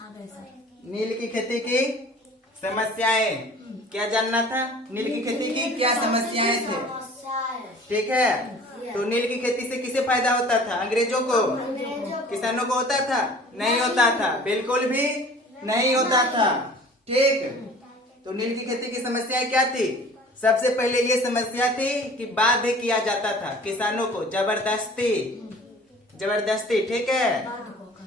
नील की खेती की समस्याएं, क्या जानना था? नील की खेती की क्या समस्याएं थे? ठीक है, तो नील की खेती से किसे फायदा होता था? अंग्रेजों को, किसानों को होता था? नहीं होता था, बिल्कुल भी नहीं होता था। ठीक, तो नील की खेती की समस्याएं क्या थी? सबसे पहले ये समस्या थी कि बाध्य किया जाता था किसानों को, जबरदस्ती जबरदस्ती। ठीक है,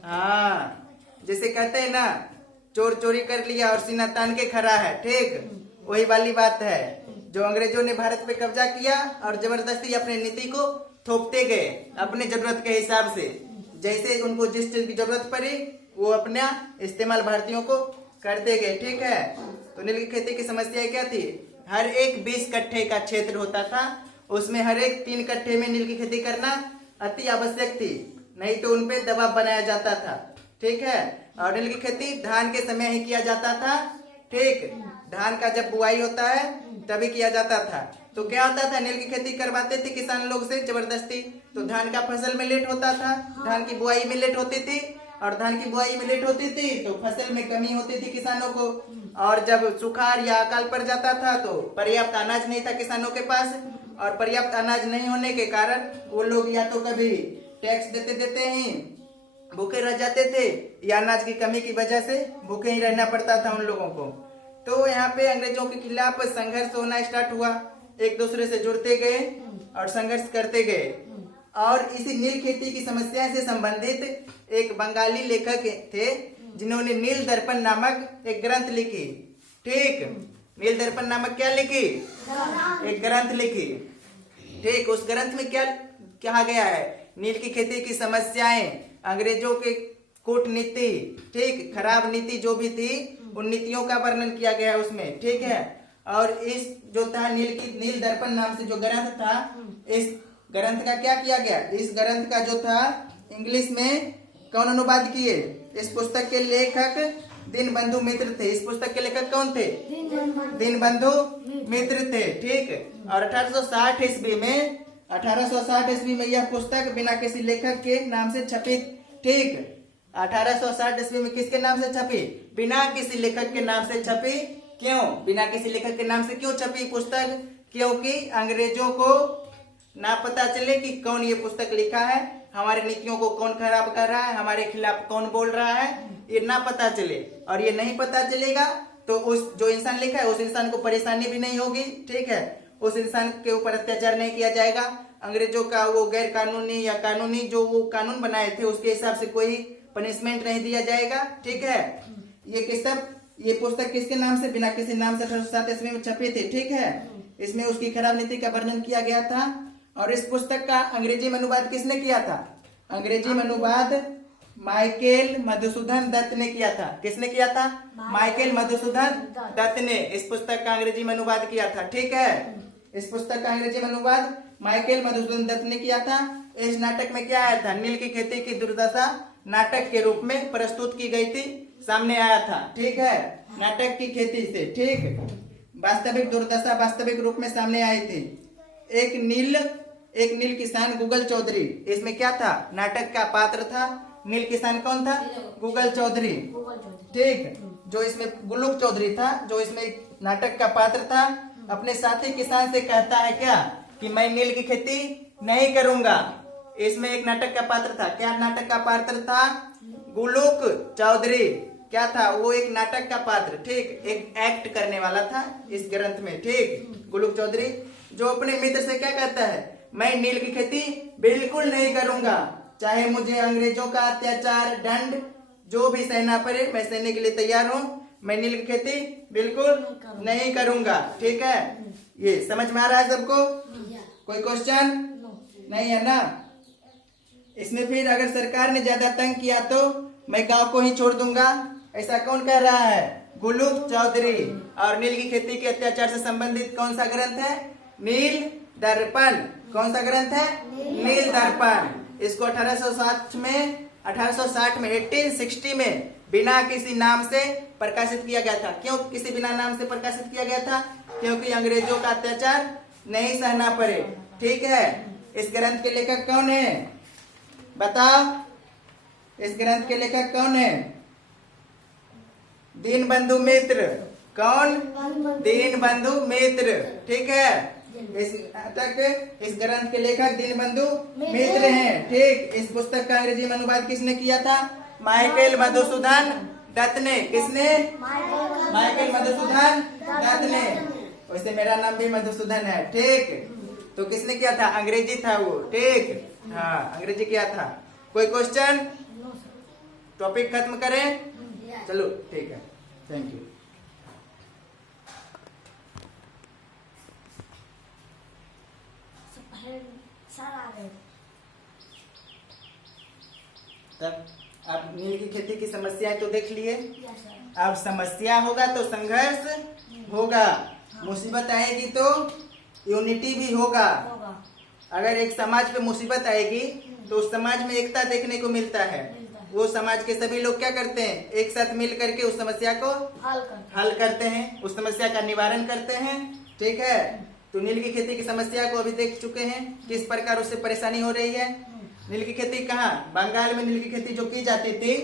हाँ, जैसे कहते हैं ना, चोर चोरी कर लिया और सीना तान के खड़ा है। ठीक, वही वाली बात है। जो अंग्रेजों ने भारत पे कब्जा किया और जबरदस्ती अपनी नीति को थोपते गए अपने जरूरत के हिसाब से। जैसे उनको जिस चीज की जरूरत पड़ी वो अपना इस्तेमाल भारतीयों को करते गए। ठीक है, तो नील की खेती की समस्या क्या थी? हर एक 20 कट्ठे का क्षेत्र होता था, उसमें हर एक 3 कट्ठे में नील की खेती करना अति आवश्यक थी, नहीं तो उनपे दबाव बनाया जाता था। ठीक है, और नील की खेती धान के समय ही किया जाता था। ठीक, धान का जब बुआई होता है तभी किया जाता था। तो क्या होता था, नील की खेती करवाते थे किसान लोग से जबरदस्ती, तो धान का फसल में लेट होता था, धान की बुआई में लेट होती थी, और धान की बुआई में लेट होती थी तो फसल में कमी होती थी किसानों को। और जब सुखाड़ या अकाल पड़ जाता था तो पर्याप्त अनाज नहीं था किसानों के पास, और पर्याप्त अनाज नहीं होने के कारण वो लोग या तो कभी टैक्स देते देते ही भूखे रह जाते थे, या अनाज की कमी की वजह से भूखे ही रहना पड़ता था उन लोगों को। तो यहाँ पे अंग्रेजों के खिलाफ संघर्ष होना स्टार्ट हुआ, एक दूसरे से जुड़ते गए और संघर्ष करते गए। और इसी नील खेती की समस्या से संबंधित एक बंगाली लेखक थे जिन्होंने नील दर्पण नामक एक ग्रंथ लिखी। ठीक, नील दर्पण नामक क्या लिखी? एक ग्रंथ लिखी। ठीक, उस ग्रंथ में क्या कहा गया है? नील की खेती की समस्याएं, अंग्रेजों के कूटनीति, ठीक, खराब नीति जो भी थी उन नीतियों का वर्णन किया गया है उसमें। ठीक है, और इस जो था नील दर्पण नाम से जो ग्रंथ था, इस ग्रंथ का क्या किया गया? इस ग्रंथ का जो था इंग्लिश में कौन अनुवाद किए? इस पुस्तक के लेखक दीनबंधु मित्र थे। इस पुस्तक के लेखक कौन थे? दीनबंधु मित्र थे। ठीक, और 1860 ईस्वी में यह पुस्तक बिना किसी लेखक के नाम से छपी। ठीक, 1860 ईस्वी में किसके नाम से छपी? बिना किसी लेखक के नाम से छपी। क्यों बिना किसी लेखक के नाम से क्यों छपी पुस्तक? क्योंकि अंग्रेजों को ना पता चले कि कौन ये पुस्तक लिखा है, हमारी नीतियों को कौन खराब कर रहा है, हमारे खिलाफ कौन बोल रहा है, ये ना पता चले। और ये नहीं पता चलेगा तो उस जो इंसान लिखा है उस इंसान को परेशानी भी नहीं होगी। ठीक है, उस इंसान के ऊपर अत्याचार नहीं किया जाएगा। अंग्रेजों का वो गैर कानूनी या कानूनी जो वो कानून बनाए थे उसके हिसाब से कोई पनिशमेंट नहीं दिया जाएगा। ठीक है, ये पुस्तक किसके नाम से? बिना किसी नाम से 1860 ईस्वी में छपी थी। ठीक है, इसमें उसकी खराब नीति का वर्णन किया गया था। और इस पुस्तक का अंग्रेजी में अनुवाद किसने किया था? अंग्रेजी में अनुवाद माइकल मधुसूदन दत्त ने किया था। किसने किया था? माइकल मधुसूदन दत्त ने इस पुस्तक का अंग्रेजी में अनुवाद किया था। ठीक है, इस पुस्तक का अंग्रेजी में अनुवाद माइकल मधुसूदन दत्त ने किया था। इस नाटक में क्या आया था? नील की खेती की दुर्दशा नाटक के रूप में प्रस्तुत की गई थी, सामने आया था। ठीक है, नाटक की खेती से, ठीक, वास्तविक दुर्दशा वास्तविक रूप में सामने आई थी। एक नील किसान गुगल चौधरी, इसमें क्या था? नाटक का पात्र था। नील किसान कौन था? गुगल चौधरी। ठीक, जो इसमें गुल्लुक चौधरी था, जो इसमें नाटक का पात्र था, अपने साथी किसान से कहता है क्या कि मैं नील की खेती नहीं करूंगा। इसमें एक नाटक का पात्र था। क्या नाटक का पात्र था? गुल्लुक चौधरी। क्या था वो? एक नाटक का पात्र। ठीक, एक एक्ट करने वाला था इस ग्रंथ में। ठीक, गुल्लुक चौधरी जो अपने मित्र से क्या कहता है? मैं नील की खेती बिल्कुल नहीं करूंगा, चाहे मुझे अंग्रेजों का अत्याचार दंड जो भी सहना पड़े, मैं सहने के लिए तैयार हूँ, मैं नील की खेती बिल्कुल नहीं करूंगा। ठीक है, ये समझ में आ रहा है सबको? कोई क्वेश्चन नहीं है ना? इसमें फिर अगर सरकार ने ज्यादा तंग किया तो मैं गांव को ही छोड़ दूंगा, ऐसा कौन कह रहा है? गुल्लुक चौधरी। और नील की खेती के अत्याचार से संबंधित कौन सा ग्रंथ है? नील दर्पण। कौन सा ग्रंथ है? नील दर्पण। इसको 1860 में 1860 में बिना किसी नाम से प्रकाशित किया गया था। क्यों किसी बिना नाम से प्रकाशित किया गया था? क्योंकि अंग्रेजों का अत्याचार नहीं सहना पड़े। ठीक है, इस ग्रंथ के लेखक कौन है? बताओ, इस ग्रंथ के लेखक कौन है? दीन बंधु मित्र। कौन? दीन बंधु मित्र। ठीक है, इस ग्रंथ के लेखक दीन बंधु मित्र हैं। ठीक, इस पुस्तक का अंग्रेजी में अनुवाद किसने किया था? माइकल मधुसूदन दत्त ने। किसने? माइकल मधुसूदन दत्त ने। वैसे मेरा नाम भी मधुसूदन है। ठीक, तो किसने किया था? अंग्रेजी था वो। ठीक, हाँ अंग्रेजी किया था। कोई क्वेश्चन? टॉपिक खत्म करें? चलो ठीक है, थैंक यू। तब आप नील की खेती की समस्या तो देख लिए। अब समस्या होगा तो संघर्ष होगा, मुसीबत आएगी तो यूनिटी भी होगा। अगर एक समाज पे मुसीबत आएगी तो उस समाज में एकता देखने को मिलता है। वो समाज के सभी लोग क्या करते हैं? एक साथ मिल करके उस समस्या को हल करते हैं, उस समस्या का निवारण करते हैं। ठीक है, तो नील की खेती की समस्या को अभी देख चुके हैं, किस प्रकार उससे परेशानी हो रही है। नील की खेती कहाँ? बंगाल में नील की खेती जो की जाती थी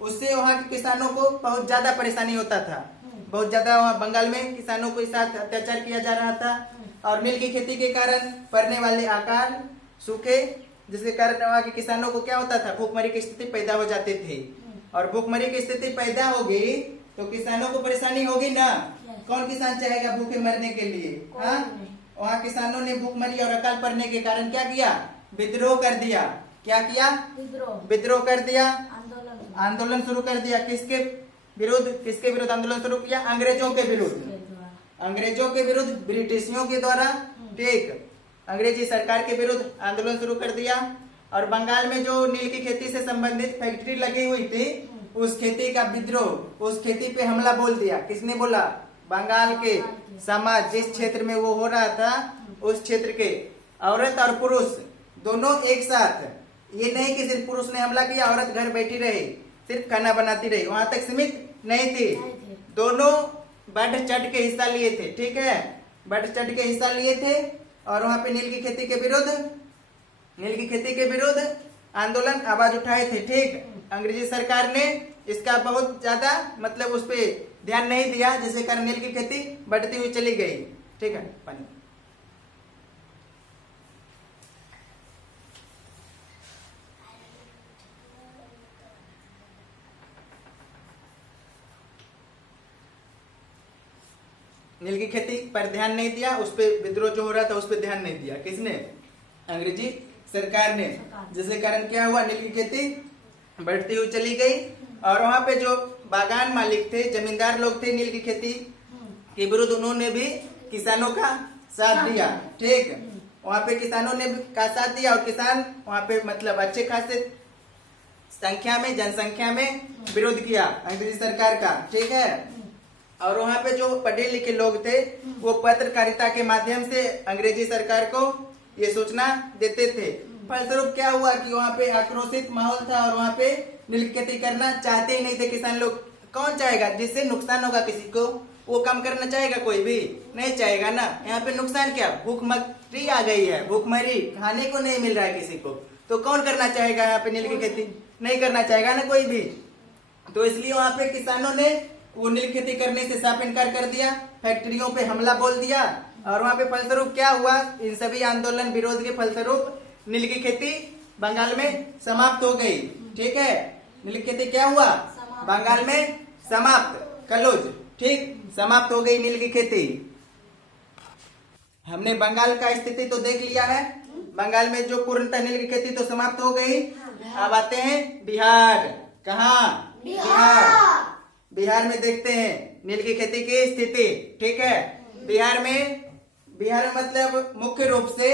उससे वहाँ के किसानों को बहुत ज्यादा परेशानी होता था। बहुत ज्यादा वहाँ बंगाल में किसानों के साथ अत्याचार किया जा रहा था। और नील की खेती के कारण पड़ने वाले अकाल, सूखे, जिसके कारण वहाँ के किसानों को क्या होता था? भूखमरी की स्थिति पैदा हो जाती थी। और भूखमरी की स्थिति पैदा होगी तो किसानों को परेशानी होगी ना। कौन किसान चाहेगा भूखे मरने के लिए? हाँ, वहाँ किसानों ने भूखमरी और अकाल पड़ने के कारण क्या किया? विद्रोह कर दिया। क्या किया? विद्रोह कर दिया, आंदोलन शुरू कर दिया। किसके विरुद्ध? किसके विरुद्ध आंदोलन शुरू किया? अंग्रेजों के विरुद्ध। अंग्रेजों के विरुद्ध, ब्रिटिशियों के द्वारा। ठीक, अंग्रेजी सरकार के विरुद्ध आंदोलन शुरू कर दिया। और बंगाल में जो नील की खेती से संबंधित फैक्ट्री लगी हुई थी उस खेती का विद्रोह, उस खेती पे हमला बोल दिया। किसने बोला? बंगाल के समाज, जिस क्षेत्र में वो हो रहा था उस क्षेत्र के औरत और पुरुष दोनों एक साथ। ये नहीं कि सिर्फ पुरुष ने हमला किया, औरत घर बैठी रही सिर्फ खाना बनाती रही, वहां तक सीमित नहीं थी। दोनों बढ़ चढ़ के हिस्सा लिए थे। ठीक है, बढ़ चढ़ के हिस्सा लिए थे और वहां पे नील की खेती के विरुद्ध आंदोलन, आवाज उठाए थे। ठीक, अंग्रेजी सरकार ने इसका बहुत ज्यादा मतलब उस पे ध्यान नहीं दिया, जिसके कारण नील की खेती बढ़ती हुई चली गई। ठीक है, पानी। नील की खेती पर ध्यान नहीं दिया, उस पे विद्रोह जो हो रहा था उस पे ध्यान नहीं दिया। किसने? अंग्रेजी सरकार ने, जिसके कारण क्या हुआ? नील की खेती बढ़ती हुई चली गई। और वहां पे जो बागान मालिक थे, जमींदार लोग थे नील की खेती के विरुद्ध, उन्होंने भी किसानों का साथ दिया। ठीक, वहां पे किसानों ने का साथ दिया और किसान वहां पे मतलब अच्छे खासे संख्या में, जनसंख्या में विरोध किया अंग्रेजी सरकार का। ठीक है, और वहाँ पे जो पढ़े लिखे लोग थे वो पत्रकारिता के माध्यम से अंग्रेजी सरकार को ये सूचना देते थे। फलस्वरूप क्या हुआ कि वहाँ पे आक्रोशित माहौल था और वहाँ पे नील की खेती करना चाहते ही नहीं थे किसान लोग। कौन चाहेगा? जिससे नुकसान होगा किसी को, वो काम करना चाहेगा? कोई भी नहीं चाहेगा ना। यहाँ पे नुकसान क्या? भूखमरी आ गई है, भूखमरी, खाने को नहीं मिल रहा है किसी को, तो कौन करना चाहेगा यहाँ पे नील की खेती? नहीं करना चाहेगा ना कोई भी। तो इसलिए वहाँ पे किसानों ने वो नील खेती करने से साफ इनकार कर दिया, फैक्ट्रियों पे हमला बोल दिया। और वहाँ पे फलस्वरूप क्या हुआ? इन सभी आंदोलन विरोध के फलस्वरूप नील की खेती बंगाल में समाप्त हो गई। ठीक है, नील की खेती क्या हुआ? बंगाल में समाप्त, कलोज। ठीक, समाप्त हो गई नील की खेती। हमने बंगाल का स्थिति तो देख लिया है, बंगाल में जो पूर्णतः नील की खेती तो समाप्त हो गई। अब आते हैं बिहार। कहाँ? बिहार। बिहार में देखते हैं नील की खेती की स्थिति। ठीक है, बिहार में मतलब मुख्य रूप से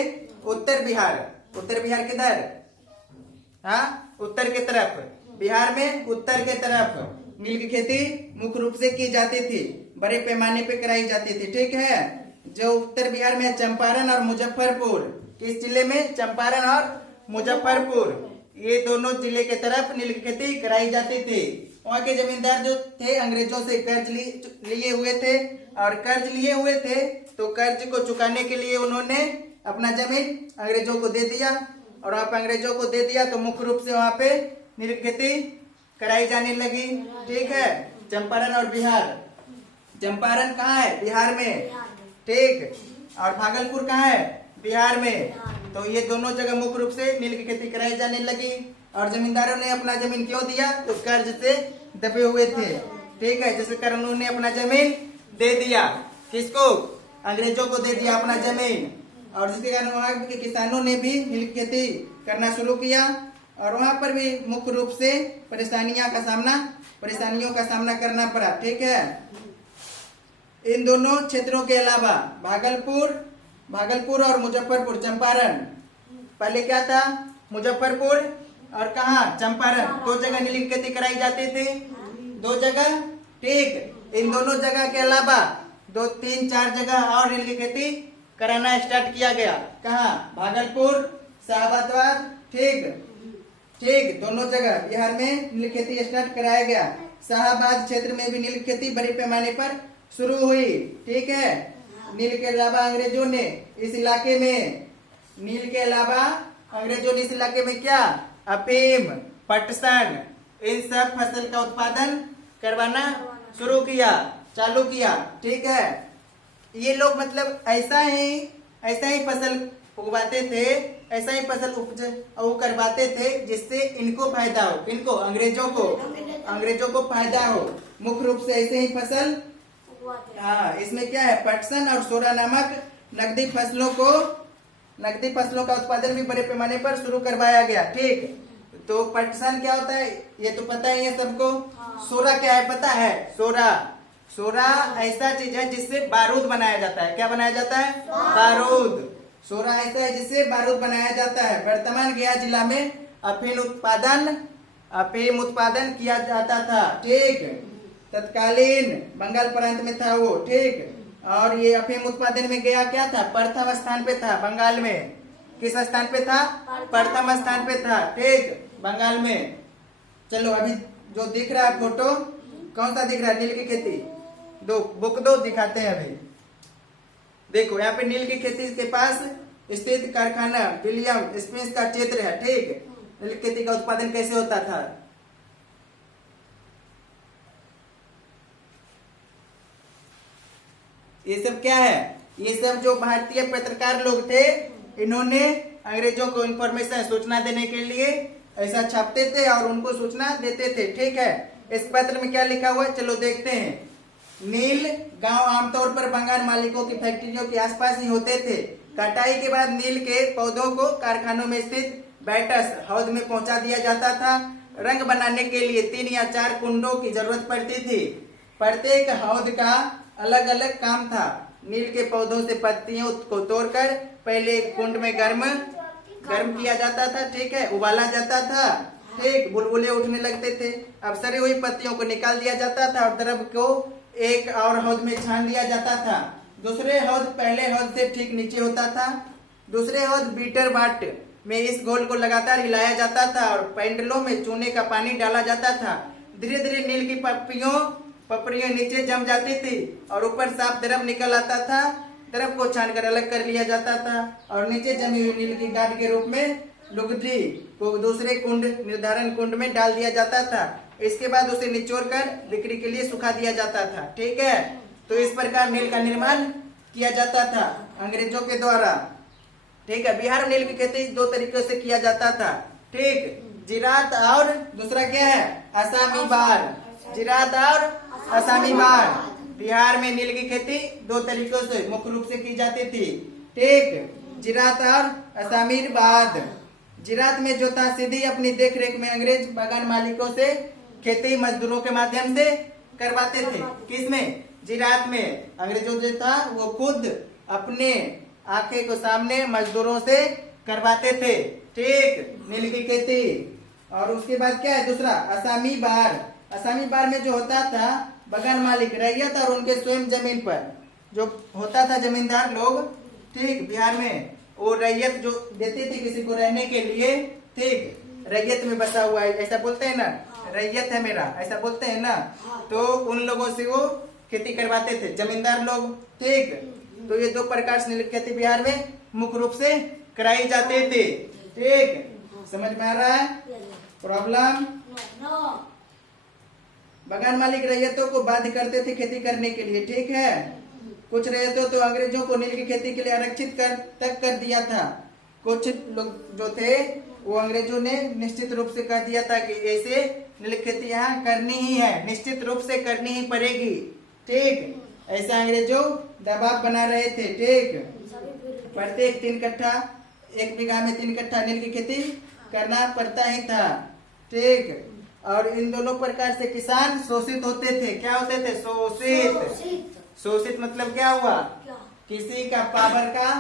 उत्तर बिहार। उत्तर बिहार किधर? हाँ, उत्तर की तरफ। बिहार में उत्तर के तरफ नील की खेती मुख्य रूप से की जाती थी, बड़े पैमाने पे कराई जाती थी। ठीक है, जो उत्तर बिहार में चंपारण और मुजफ्फरपुर, किस जिले में? चंपारण और मुजफ्फरपुर, ये दोनों जिले के तरफ नील की खेती कराई जाती थी। वहाँ के जमींदार जो थे अंग्रेजों से कर्ज लिए हुए थे, और कर्ज लिए हुए थे तो कर्ज को चुकाने के लिए उन्होंने अपना जमीन अंग्रेजों को दे दिया। और वहाँ पे अंग्रेजों को दे दिया तो मुख्य रूप से वहाँ पे नील की खेती कराई जाने लगी। ठीक है, चंपारण और बिहार। चंपारण कहाँ है? बिहार में, ठीक। और भागलपुर कहाँ है? बिहार में। तो ये दोनों जगह मुख्य रूप से नील की खेती कराई जाने लगी। और जमींदारों ने अपना जमीन क्यों दिया? तो कर्ज से दबे हुए थे, ठीक है, जिसके कारण उन्होंने अपना जमीन दे दिया। किसको? अंग्रेजों को दे दिया अपना जमीन। और जिसके कारण वहाँ के किसानों ने भी नील की खेती करना शुरू किया। और वहाँ पर भी मुख्य रूप से परेशानियों का सामना करना पड़ा, ठीक है। इन दोनों क्षेत्रों के अलावा भागलपुर और मुजफ्फरपुर, चंपारण, पहले क्या था? मुजफ्फरपुर और कहाँ? चंपारण, दो जगह नील की खेती कराई जाती थी, दो जगह, ठीक। इन दोनों जगह के अलावा 2, 3, 4 जगह और नील की खेती कराना स्टार्ट किया गया। कहाँ? भागलपुर, शाहाबाद, ठीक, दोनों जगह बिहार में नील खेती स्टार्ट कराया गया। शाहाबाद क्षेत्र में भी नील खेती बड़े पैमाने पर शुरू हुई, ठीक है। नील के अलावा अंग्रेजों ने इस इलाके में क्या? अफीम, पटसन, इन सब फसल का उत्पादन करवाना चालू किया, ठीक है। ये लोग मतलब ऐसा ही फसल उगवाते थे, ऐसा ही फसल करवाते थे जिससे इनको फायदा हो। इनको अंग्रेजों को फायदा हो। मुख्य रूप से ऐसे ही फसल, हाँ, इसमें क्या है? पटसन और सोरा नामक नकदी फसलों का उत्पादन भी बड़े पैमाने पर शुरू करवाया गया, ठीक। तो पटसन क्या होता है? ये तो पता ही है सबको। सोरा क्या है? पता है? सोरा ऐसा चीज है जिससे बारूद बनाया जाता है। क्या बनाया जाता है? बारूद। सोरा ऐसा है जिससे बारूद बनाया जाता है। वर्तमान गया जिला में अफीम उत्पादन किया जाता था, ठीक। तत्कालीन बंगाल प्रांत में था वो, ठीक। और ये अफीम उत्पादन में गया क्या था? प्रथम स्थान पे था बंगाल में। किस स्थान पे था? प्रथम स्थान पे था, ठीक, बंगाल में। चलो अभी जो दिख रहा है फोटो, कौन सा दिख रहा है? नील की खेती। बुक दो, दिखाते हैं अभी। देखो यहाँ पे नील की खेती के पास स्थित कारखाना विलियम स्मिथ का क्षेत्र है, ठीक। नील की खेती का उत्पादन कैसे होता था? ये सब क्या है? ये सब जो भारतीय पत्रकार लोग थे, इन्होंने अंग्रेजों को सूचना देने के लिए ऐसा छापते थे और उनको सूचना देते थे, ठीक है। इस पत्र में क्या लिखा हुआ है? चलो देखते हैं। नील गांव आमतौर पर बंगाल मालिकों की फैक्ट्रियों के आसपास ही होते थे। कटाई के बाद नील के पौधों को कारखानों में स्थित बैटस हौद में पहुंचा दिया जाता था। रंग बनाने के लिए 3 या 4 कुंडों की जरूरत पड़ती थी। प्रत्येक हौद का अलग अलग काम था। नील के पौधों से पत्तियों को तोड़कर पहले कुंड में गर्म किया जाता था, ठीक है, उबाला जाता था, ठीक, बुलबुले उठने लगते थे। अब सड़ी हुई पत्तियों को निकाल दिया जाता था और द्रव को एक और हौद में छान लिया जाता था। दूसरे हौद पहले हौद से ठीक नीचे होता था। दूसरे हौद बीटर बाट में इस घोल को लगातार हिलाया जाता था और पेंडलों में चूने का पानी डाला जाता था। धीरे धीरे नील की पपड़ियां नीचे जम जाती थी और ऊपर साफ द्रव निकल आता था। द्रव को छानकर अलग कर लिया जाता था और नीचे जमी हुई नील की गांठ के रूप में लुगदी को दूसरे निर्धारण कुंड में डाल दिया जाता था। इसके बाद उसे निचोड़कर बिक्री के लिए सुखा दिया जाता था, ठीक है। तो इस प्रकार नील का निर्माण किया जाता था अंग्रेजों के द्वारा, ठीक है। बिहार में नील की खेती 2 तरीकों से किया जाता था, ठीक, जिरात और दूसरा क्या है? असामी बार। जिरात और असामी बार। बिहार में नील की खेती 2 तरीकों से मुख्य रूप से की जाती थी, ठीक, जिरात और असामी बाद। जिरात में जो था सीधी अपनी देखरेख में अंग्रेज बागान मालिकों से खेती मजदूरों के माध्यम से करवाते थे। किसमें? जिरात में अंग्रेजों जो था वो खुद अपने आंखें को सामने मजदूरों से करवाते थे, ठीक, नील की खेती। और उसके बाद क्या है? दूसरा असामी बार। असामी बार में जो होता था बागान मालिक, रैयत और उनके स्वयं जमीन पर जो होता था जमींदार लोग, ठीक, बिहार में वो रैयत जो देते थे किसी को रहने के लिए, ठीक, रैयत में बसा हुआ है ऐसा बोलते हैं ना, रैयत है मेरा ऐसा बोलते हैं ना, तो उन लोगों से वो खेती करवाते थे जमींदार लोग, ठीक। तो ये 2 प्रकार से नील की खेती बिहार में मुख्य रूप से कराई जाते थे, ठीक। समझ में आ रहा है? प्रॉब्लम बगान मालिक रैयतों को बाध्य करते थे खेती करने के लिए, ठीक है। कुछ रैयतों तो अंग्रेजों को नील की खेती के लिए आरक्षित कर दिया था। कुछ लोग जो थे वो अंग्रेजों ने निश्चित रूप से कह दिया था कि ऐसे नील खेती यहाँ करनी ही है, निश्चित रूप से करनी ही पड़ेगी, ठीक। ऐसा अंग्रेजों दबाव बना रहे थे, ठीक। प्रत्येक 3 कट्ठा 1 बीघा में 3 कट्ठा नील की खेती करना पड़ता ही था, ठीक। और इन दोनों प्रकार से किसान शोषित होते थे। क्या होते थे? शोषित। शोषित मतलब क्या हुआ? किसी का पावर का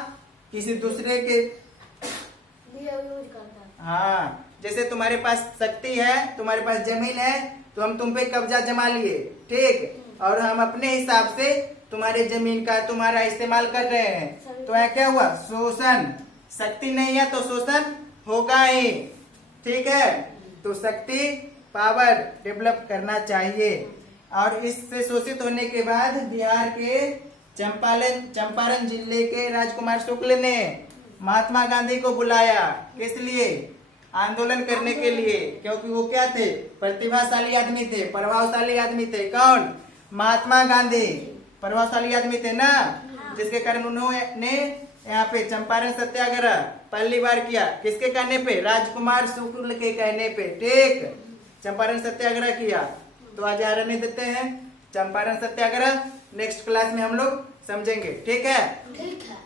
किसी दूसरे के, हाँ, जैसे तुम्हारे पास शक्ति है, तुम्हारे पास जमीन है, तो हम तुम पे कब्जा जमा लिए, ठीक, और हम अपने हिसाब से तुम्हारे जमीन का तुम्हारा इस्तेमाल कर रहे हैं, तो क्या हुआ? शोषण। शक्ति नहीं है तो शोषण होगा ही, ठीक है। तो शक्ति पावर डेवलप करना चाहिए। और इससे शोषित होने के बाद बिहार के चंपारण जिले के राजकुमार शुक्ल ने महात्मा गांधी को बुलाया, किस लिए? आंदोलन करने के लिए, क्योंकि वो क्या थे? प्रतिभाशाली आदमी थे, प्रभावशाली आदमी थे। कौन? महात्मा गांधी प्रभावशाली आदमी थे ना, जिसके कारण उन्होंने यहाँ पे चंपारण सत्याग्रह पहली बार किया। किसके कहने पे? राजकुमार शुक्ल के कहने पे, ठीक। चंपारण सत्याग्रह किया। तो आज रहने देते हैं चंपारण सत्याग्रह, नेक्स्ट क्लास में हम लोग समझेंगे, ठीक है। ठीक है।